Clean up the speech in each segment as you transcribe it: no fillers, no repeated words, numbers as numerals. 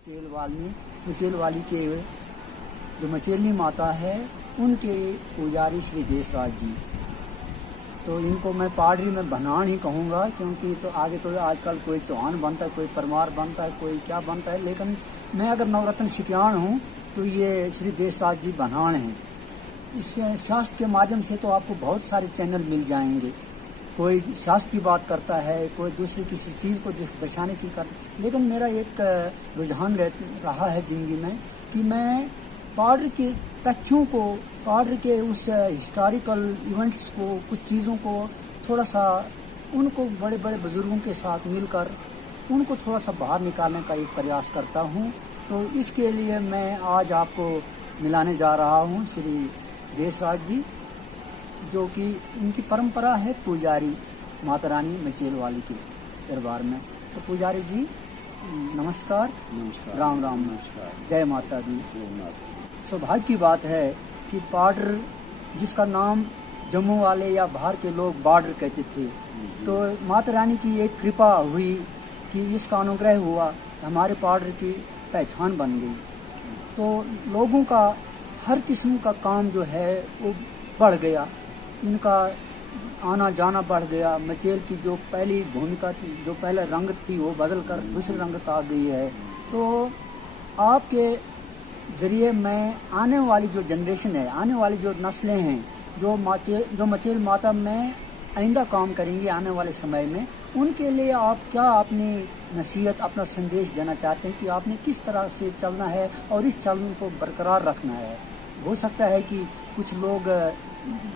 मचेल वाली के जो मचेलनी माता है उनके पुजारी श्री देशराज जी। तो इनको मैं पाडरी में बनान ही कहूँगा, क्योंकि तो आगे तो आजकल कोई चौहान बनता है, कोई परमार बनता है, कोई क्या बनता है, लेकिन मैं अगर नवरत्न सिटियान हूँ तो ये श्री देशराज जी बनान हैं। इस शास्त्र के माध्यम से तो आपको बहुत सारे चैनल मिल जाएंगे। कोई शास्त्र की बात करता है, कोई दूसरी किसी चीज़ को दर्शाने की लेकिन मेरा एक रुझान रहा है ज़िंदगी में कि मैं पाडर के तथ्यों को, पाडर के उस हिस्टोरिकल इवेंट्स को, कुछ चीज़ों को थोड़ा सा उनको बड़े बड़े बुजुर्गों के साथ मिलकर उनको थोड़ा सा बाहर निकालने का एक प्रयास करता हूँ। तो इसके लिए मैं आज आपको मिलाने जा रहा हूँ श्री देशराज जी, जो कि इनकी परंपरा है पुजारी माता रानी मचेल वाली के दरबार में। तो पुजारी जी नमस्कार। नमस्कार। राम राम। नमस्कार। जय माता दी। सौभाग्य की बात है कि पाडर, जिसका नाम जम्मू वाले या बाहर के लोग बार्डर कहते थे, तो माता रानी की एक कृपा हुई कि इसका अनुग्रह हुआ, हमारे पाडर की पहचान बन गई। तो लोगों का हर किस्म का काम जो है वो बढ़ गया, इनका आना जाना बढ़ गया। मचेल की जो पहली भूमिका थी, जो पहले रंग थी, वो बदल कर दूसरी रंगत आ गई है। तो आपके जरिए मैं आने वाली जो जनरेशन है, आने वाली जो नस्लें हैं, जो मचेल माता में आइंदा काम करेंगी आने वाले समय में, उनके लिए आप क्या अपनी नसीहत, अपना संदेश देना चाहते हैं कि आपने किस तरह से चलना है और इस चलन को बरकरार रखना है। हो सकता है कि कुछ लोग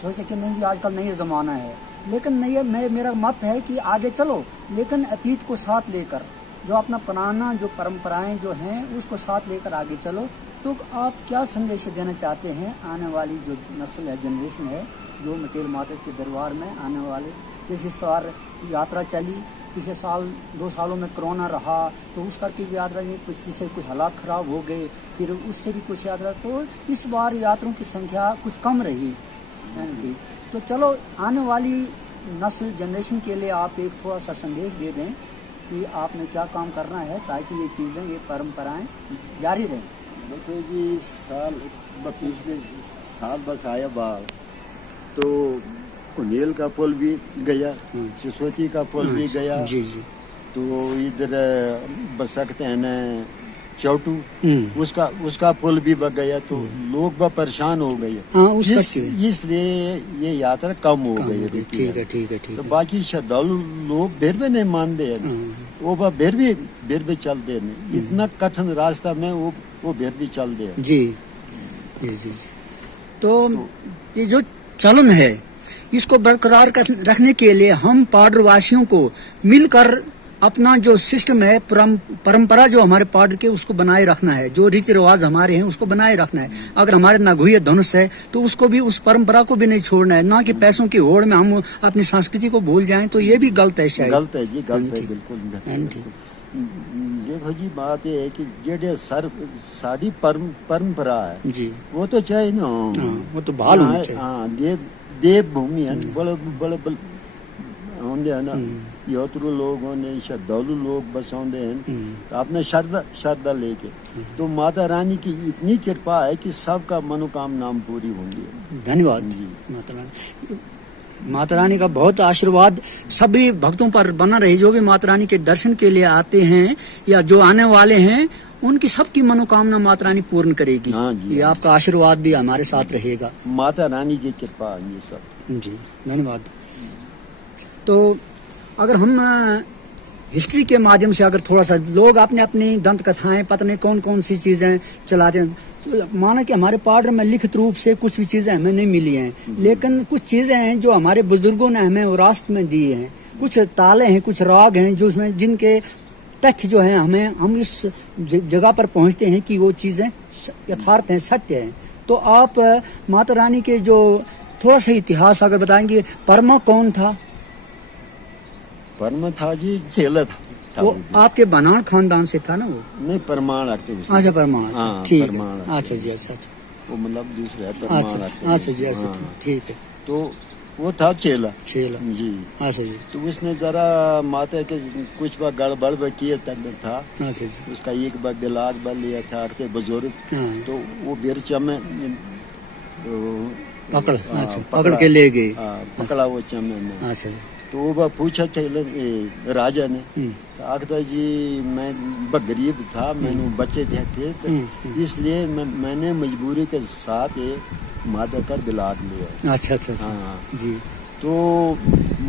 सोचे कि नहीं जी आजकल नया ज़माना है, लेकिन नहीं, मेरा मत है कि आगे चलो, लेकिन अतीत को साथ लेकर, जो अपना पुराना जो परंपराएं जो हैं उसको साथ लेकर आगे चलो। तो आप क्या संदेश देना चाहते हैं आने वाली जो नस्ल है, जनरेशन है, जो मचेल माता के दरबार में आने वाले, जैसे सार यात्रा चली, पिछले साल 2 सालों में कोरोना रहा, तो उस करके भी यात्रा में कुछ पीछे कुछ हालात खराब हो गए, फिर उससे भी कुछ यात्रा, तो इस बार यात्रियों की संख्या कुछ कम रही। तो चलो आने वाली नस्ल जनरेशन के लिए आप एक थोड़ा सा संदेश दे दें कि आपने क्या काम करना है ताकि ये चीज़ें, ये परंपराएं जारी रहें। देखो जी, पिछले साल बस आया बाढ़, तो कुंडेल का पुल भी गया, सिसोती का पुल भी गया। जी जी। तो इधर बसकते हैं ना चौटू, उसका पुल भी बग गया, तो लोग बहुत परेशान हो गए। इसलिए ये यात्रा कम हो गई। ठीक है, ठीक है, ठीक तो है। बाकी श्रद्धालु लोग फिर भी नहीं मानते हैं, वो फिर भी चलते नहीं, इतना कठिन रास्ता में वो फिर भी चलते हैं। जी जी जी। तो ये जो चलन है, इसको बरकरार रखने के लिए हम पाडर वासियों को मिलकर अपना जो सिस्टम है, परंपरा जो हमारे पाडर के, उसको बनाए रखना है। जो रीति रिवाज हमारे हैं उसको बनाए रखना है। अगर हमारे नगुये धनुष है तो उसको भी, उस परंपरा को भी नहीं छोड़ना है। ना कि पैसों की होड़ में हम अपनी संस्कृति को भूल जाएं, तो ये भी गलत है शायद। गलत है जी, गलत है, बिल्कुल। देखो जी, बात ये है कि जेडे सारी परंपरा है जी, वो तो चाहिए ना, वो तो भाल होना चाहिए। हाँ, देव भूमि है, बड़े होंगे है ना, यात्रु लोग होने, श्रद्धालु लोग बस होंगे हैं, तो आपने श्रद्धा लेके, तो माता रानी की इतनी कृपा है कि सबका मनोकामना पूरी होंगी। धन्यवाद माता रानी। माता रानी का बहुत आशीर्वाद सभी भक्तों पर बना रहे, जो भी माता रानी के दर्शन के लिए आते हैं या जो आने वाले हैं, उनकी सबकी मनोकामना माता रानी पूर्ण करेगी। हाँ जी, ये आपका आशीर्वाद भी हमारे साथ रहेगा। माता रानी की कृपा है ये सब। जी धन्यवाद। तो अगर हम हिस्ट्री के माध्यम से, अगर थोड़ा सा लोग अपने अपनी दंत कथाएं, पता नहीं कौन कौन सी चीजें चलाते हैं, तो माना कि हमारे पाडर में लिखित रूप से कुछ भी चीजें हमें नहीं मिली हैं, लेकिन कुछ चीजें हैं जो हमारे बुजुर्गों ने हमें विरासत में दी हैं। कुछ ताले हैं, कुछ राग हैं, जो उसमें जिनके तथ्य जो है हम इस जगह पर पहुंचते हैं कि वो चीजें यथार्थ हैं, सत्य हैं। तो आप माता रानी के जो थोड़ा सा इतिहास अगर बताएंगे, परमा कौन था? परमा था जी, चेला था। वो आपके बनान खानदान से था ना? वो नहीं, परमाण रखते। अच्छा, परमाण। हाँ, ठीक है। परमाण। अच्छा जी, अच्छा। वो मतलब दूसरा है, परमाण रखते। अच्छा जी, अच्छा, ठीक है। तो वो था चेला चेला। जी। अच्छा जी। तो उसने जरा माता के कुछ बार गड़बड़ किए तब था। अच्छा जी। उसका एक बार दिलाग बल लिया था अर्थे बुजुर्ग। हाँ। तो वो बिरचा में पकड़, अच्छा पकड़ के ले गए। पकड़ा वो चमे में। अच्छा जी। तो वो बार पूछा था राजा ने, तो आखता जी मैं गरीब था, मैंने बच्चे थे तो इसलिए मैंने मजबूरी के साथ ये माता का दिलाग लिया। अच्छा अच्छा अच्छा। हाँ जी। तो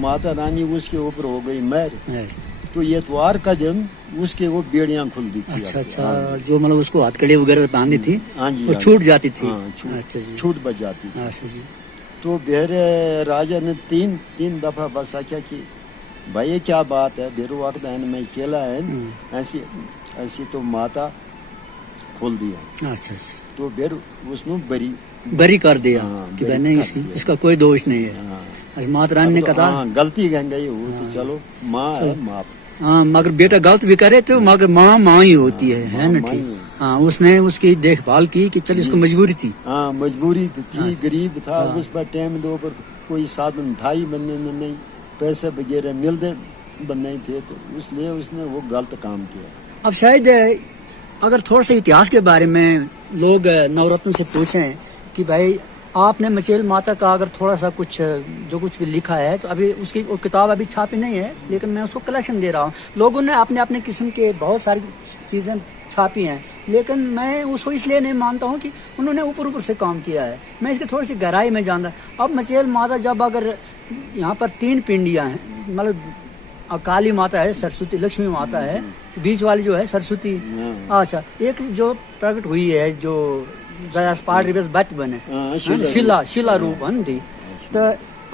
माता रानी उसके ऊपर हो गई मेहर। है। तो ये इतवार का दिन उसके वो बेड़ियां खुल दी थी। अच्छा अच्छा, जो मतलब उसको हथकड़ी वगैरह बांधी थी हाँ जी, वो छूट जाती थी। हाँ, अच्छा जी। छूट बच जाती थी। अच्छा जी। तो बेरे राजा ने तीन दफा बस आख्या कि भाई ये क्या बात है, बेरो वक्त है मैं चला है ऐसी ऐसी तो माता खोल दिया। अच्छा अच्छा। तो बेर उसने बरी कर दिया कि बरी भाई नहीं कर दिया। इसका कोई दोष नहीं है। हाँ। अच्छा, माता रानी ने कहा गलती कह गई वो तो चलो माँ है माप। हाँ, मगर बेटा गलत भी करे तो मगर माँ माँ ही होती है ना। ठीक। हाँ, उसने उसकी देखभाल की कि चल इसको मजबूरी थी। हाँ मजबूरी थी, गरीब था। उस पर टाइम दो पर कोई साधन था ही बनने में नहीं, पैसे वगैरह मिलते बन नहीं थे, तो इसलिए उसने वो गलत काम किया। अब शायद अगर थोड़ा सा इतिहास के बारे में लोग नवरत्न से पूछें कि भाई आपने मचेल माता का अगर थोड़ा सा कुछ जो कुछ भी लिखा है, तो अभी उसकी वो किताब अभी छापी नहीं है, लेकिन मैं उसको कलेक्शन दे रहा हूँ। लोगों ने अपने अपने किस्म के बहुत सारी चीजें छापी हैं, लेकिन मैं उसको इसलिए नहीं मानता हूँ कि उन्होंने ऊपर ऊपर से काम किया है। मैं इसकी थोड़ी सी गहराई में जानता। अब मचेल माता जब अगर यहाँ पर 3 पिंडियाँ हैं, मतलब काली माता है, सरस्वती लक्ष्मी माता है, तो बीच वाली जो है सरस्वती। अच्छा, एक जो प्रकट हुई है जो पाठ बच बने शिला रूप है थी। तो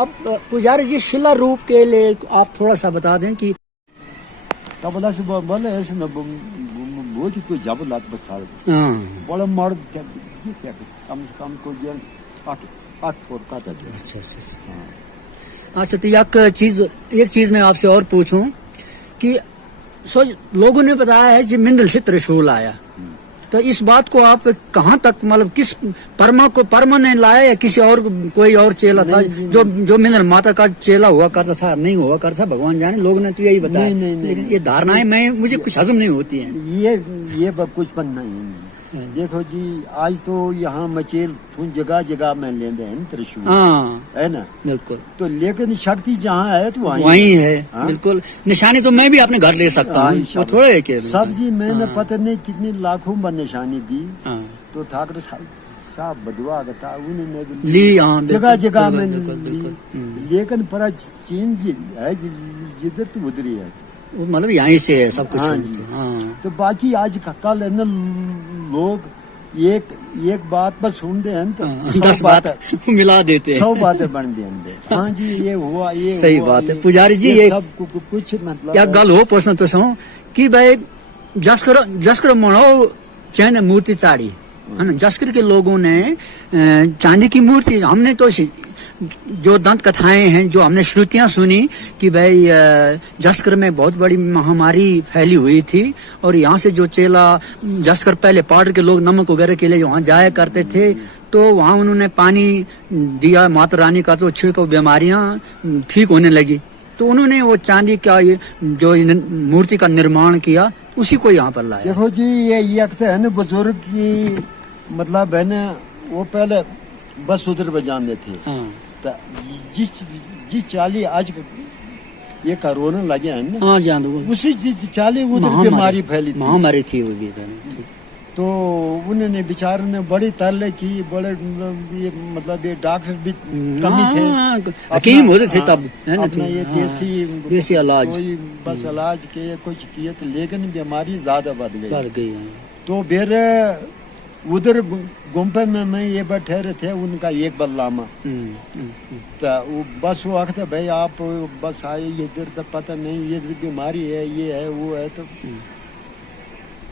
अब पुजारी जी शिला रूप के लिए आप थोड़ा सा बता दें कि तबला से बोले ऐसे न वो की कोई जब लात बता बोला मर्द क्या कम से कम को 8 फुट का था। अच्छा अच्छा। अच्छा, तो एक चीज मैं आपसे और पूछूं कि लोगों ने बताया है कि मिंदल से त्रिशूल आया, तो इस बात को आप कहाँ तक मतलब किस परमा ने लाया या किसी और कोई और चेला था जो मिंदल माता का चेला हुआ करता था? नहीं हुआ करता, भगवान जाने। लोगों ने तो यही बताया। लेकिन ये धारणाएं मुझे कुछ हजम नहीं होती हैं। ये कुछ पन नहीं। देखो जी, आज तो यहाँ मचेल जगह जगह में लेते हैं त्रिशूल, है ना। बिल्कुल। तो लेकिन शक्ति जहाँ है तो वहीं है। बिल्कुल, निशानी तो मैं भी अपने घर ले सकता हूँ, वो थोड़े है कि सब जी मैंने पता नहीं कितनी लाखों पर निशानी दी। तो ठाकुर साहब बदवा था, उन्होंने ली जगह जगह में ली। लेकिन पर चीन है जिधर तो उधर ही है, मतलब यहीं से है सब कुछ। हाँ जी। हाँ। तो बाकी आज कल है ना, लोग एक बात पर सुनते हैं तो 10 बात मिला देते हैं, 100 बातें बन देंगे। हाँ जी, ये हुआ, ये सही हुआ, बात है। पुजारी जी ये सब कुछ मतलब क्या गल हो प्रश्न तो सो कि भाई जस्कर मनाओ चाहे मूर्ति चाड़ी है ना। जस्कर के लोगों ने चांदी की मूर्ति, हमने तो जो दंत कथाएं हैं, जो हमने श्रुतियां सुनी कि भाई जस्कर में बहुत बड़ी महामारी फैली हुई थी, और यहाँ से जो चेला जस्कर पहले पाड़ के लोग नमक वगैरह के लिए वहाँ जाया करते थे, तो वहाँ उन्होंने पानी दिया माता रानी का, तो छिड़को बीमारियां ठीक होने लगी। तो उन्होंने वो चांदी का जो मूर्ति का निर्माण किया, उसी को यहाँ पर लाया। देखो जी, ये है ना बुजुर्ग की मतलब है ना, वो पहले बस उधर बजाते थे। तो जिस चाली आज ये कोरोना लगे है ना, हाँ जान उसी चाली उधर बीमारी फैली थी, महामारी थी वो भी। तो उन्होंने बेचारों ने बड़ी तरले की, बड़े ये मतलब ये डॉक्टर भी कमी थे, हकीम होते थे तब, अपना ये देसी इलाज, कोई बस इलाज के कुछ किए थे, लेकिन बीमारी ज्यादा बढ़ गई। तो फिर उधर गुम्फे में ये बैठे थे, उनका एक बल्लामा। तो वो बस वो आखते भाई आप बस आए इधर, तो पता नहीं ये बीमारी है, ये है, वो है।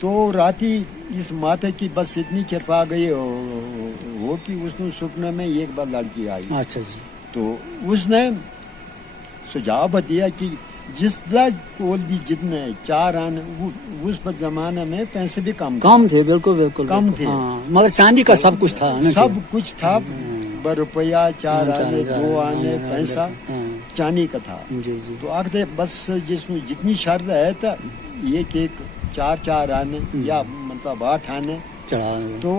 तो राती इस माता की बस इतनी कृपा गई हो कि उसने सपने में एक बार लड़की आई। अच्छा जी। तो उसने सुझाव दिया कि जिसला कोल भी जितने 4 आने, उस पर जमाने में पैसे भी कम थे। बिल्कुल बिल्कुल कम थे। मगर चांदी का सब कुछ था ना, सब कुछ था। रुपया 4 आने 2 आने पैसा हाँ, चांदी का था। जी जी तो आखते बस जिसमें जितनी शर्त है तो एक एक 4 आने या मतलब 8 आने चढ़ा तो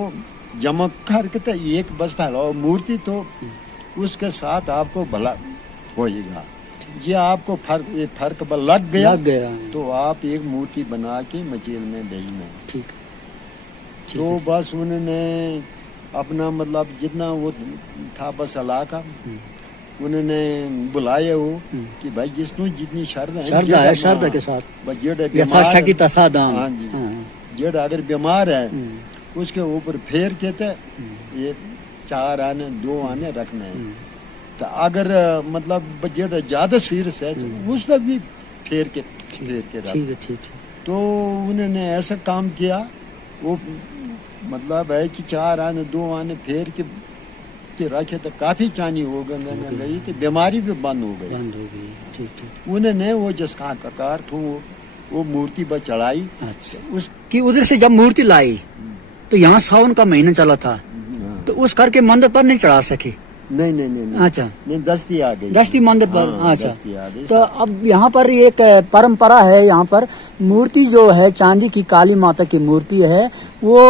जमा करके तो एक बस फैलाओ मूर्ति तो उसके साथ आपको भला होएगा। ये आपको फर्क लग गया तो आप एक मूर्ति बना के मचेल में भेजना। ठीक तो बस उन्होंने अपना मतलब जितना वो था बस इलाका उन्होंने बुलाया वो कि भाई जिसनु जितनी शर्त के साथ जेड़ यथाशक्ति तथा दान। हाँ जी जेड़ अगर बीमार है उसके ऊपर फेर के ते ये 4 आने 2 आने रखना है। तो अगर मतलब जेड़ ज्यादा सीरियस है उसका भी फेर के रख। ठीक तो उन्होंने ऐसा काम किया वो मतलब है कि 4 आने 2 आने फेर के रखे तो काफी चानी हो गई तो बीमारी भी बंद हो गई। ठीक उन्होंने वो जिसका ककार थो वो मूर्ति पर चढ़ाई। अच्छा उसकी उधर से जब मूर्ति लाई तो यहाँ सावन का महीना चला था तो उस करके मंदिर पर नहीं चढ़ा सके। नहीं अच्छा नहीं दस्ती आ गई दस्ती मंदिर पर। हाँ, अच्छा दस्ती आ गई। तो अब यहाँ पर एक परंपरा है, यहाँ पर मूर्ति जो है चांदी की काली माता की मूर्ति है वो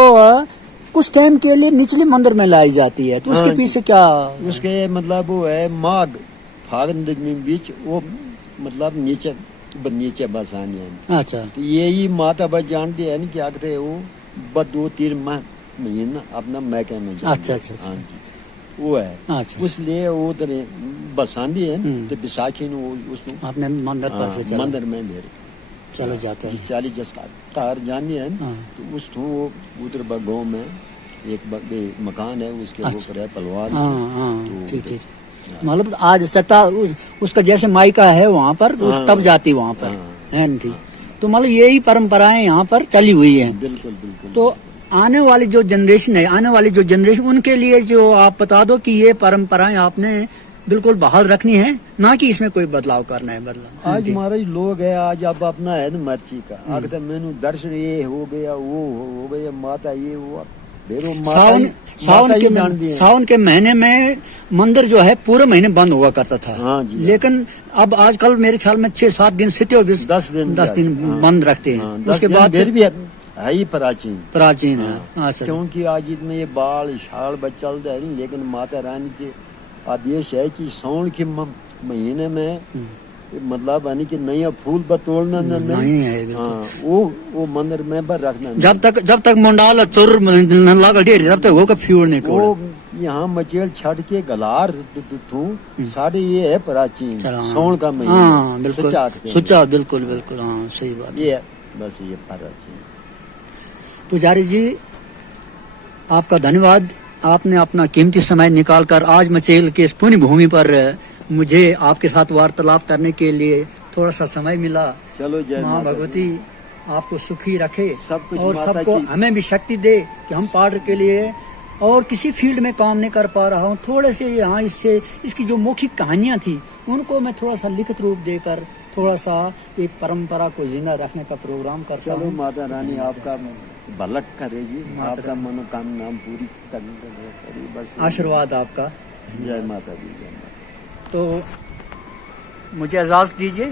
कुछ टाइम के लिए निचले मंदिर में लाई जाती है। तो उसके पीछे क्या उसके मतलब वो है माघ फागुन में बीच वो मतलब नीचे बसानी है। अच्छा तो यही माता बस जानती है कि आखते वो 2-3 महीना अपना मैके में अच्छा हाँ जी वो है। अच्छा उसलिए वो उधर बसांदी है तो विसाखी ने उसको अपने मंदिर पर मंदिर में भेड़ चले जाते हैं। 40 जैसा तार जानी है तो उस वो उधर गाँव में एक मकान है उसके ऊपर है पलवान। ठीक मतलब आज सत्ता उसका जैसे मायका है वहाँ पर तब जाती वहाँ पर है नहीं। तो मतलब यही परंपराएं यहाँ पर चली हुई है। बिल्कुल। तो आने वाली जो जनरेशन उनके लिए जो आप बता दो कि ये परंपराएं आपने बिल्कुल बहाल रखनी है, ना कि इसमें कोई बदलाव करना है। आज हमारे लोग है आज अब अपना है ना मर्जी का आखिर मैंने दर्शन ये हो गया वो हो गया माता ये हुआ। सावन के महीने में मंदिर जो है पूरे महीने बंद हुआ करता था। हाँ जी, लेकिन अब आजकल मेरे ख्याल में 6-7 दिन से 10 दिन बंद रखते हैं। उसके बाद फिर भी है ही प्राचीन है। अच्छा क्योंकि आज इतने ये बाल शाल चलते हैं लेकिन माता रानी के आदेश है कि सावन के महीने में मतलब यानी कि नया फूल बतोड़ना नहीं है। वो मंदिर में पर रखना जब तक मंडाल चोर जब तक होगा फ्यूर नहीं वो यहाँ मचेल छठ के गलार साढ़े ये है प्राचीन सावन का महीना सुचा बिल्कुल हाँ सही बात ये बस ये प्राचीन। पुजारी जी आपका धन्यवाद, आपने अपना कीमती समय निकालकर आज मचेल के इस पुण्य भूमि पर मुझे आपके साथ वार्तालाप करने के लिए थोड़ा सा समय मिला। चलो जय माँ भगवती आपको सुखी रखे सब कुछ और सबको हमें भी शक्ति दे कि हम पार्ट के लिए और किसी फील्ड में काम नहीं कर पा रहा हूँ थोड़े से यहाँ इसकी जो मौखिक कहानियाँ थी उनको मैं थोड़ा सा लिखित रूप देकर थोड़ा सा एक परंपरा को जिंदा रखने का प्रोग्राम करता हूँ। चलो माता रानी आपका भलक करेगी, आपका मनोकामना पूरी करेगी बस आशीर्वाद आपका। जय माता दी जय माता। तो मुझे इजाजत दीजिए।